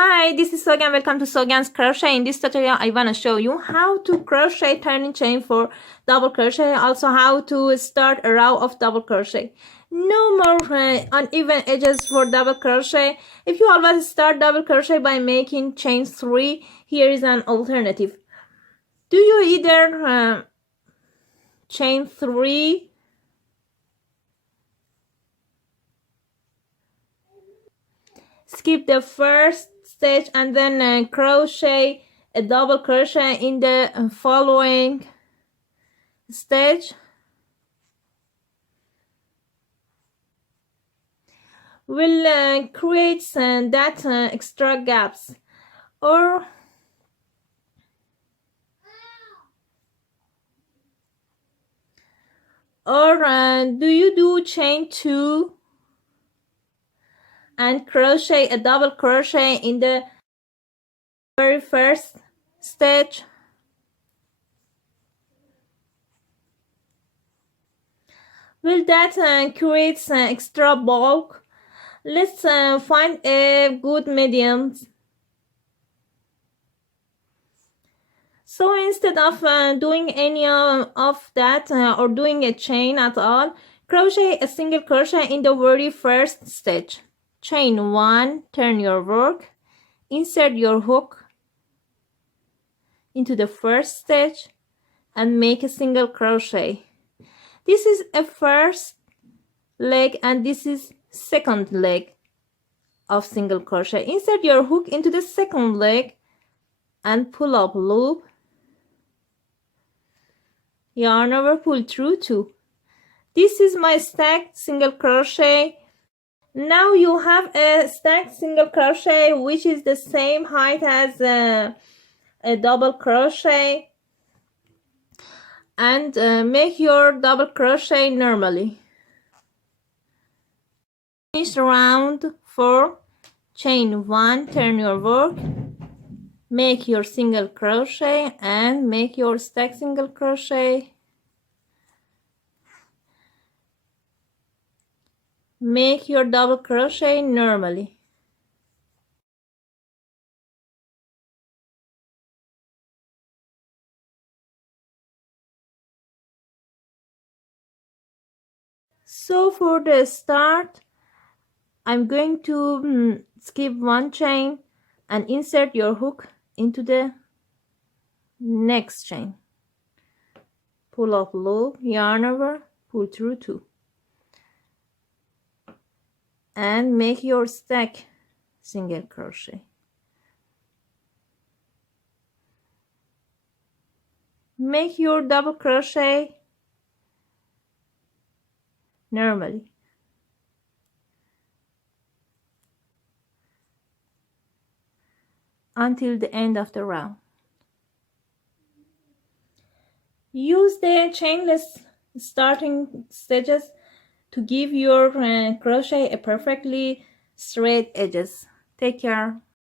Hi, this is Sogan. Welcome to Sogan's Crochet. In this tutorial, I want to show you how to crochet turning chain for double crochet. Also, how to start a row of double crochet. No more uneven edges for double crochet. If you always start double crochet by making chain 3, here is an alternative. Do you either chain 3 skip the first stitch and then crochet a double crochet in the following stitch, will create that extra gaps, or do you do chain 2 and crochet a double crochet in the very first stitch? Will that create extra bulk? Let's find a good medium. So instead of doing any of that or doing a chain at all, crochet a single crochet in the very first stitch. Chain 1, turn your work, insert your hook into the first stitch and make a single crochet. This is a first leg and this is second leg of single crochet. Insert your hook into the second leg and pull up loop, yarn over, pull through 2. This is my stacked single crochet. Now you have a stacked single crochet which is the same height as a double crochet, and make your double crochet normally. Finish round 4, chain 1, turn your work, make your single crochet and make your stacked single crochet. Make your double crochet normally. So for the start, I'm going to skip one chain and insert your hook into the next chain. Pull up loop, yarn over, pull through 2. And make your stack single crochet. Make your double crochet normally. Until the end of the round. Use the chainless starting stitches to give your crochet a perfectly straight edges. Take care.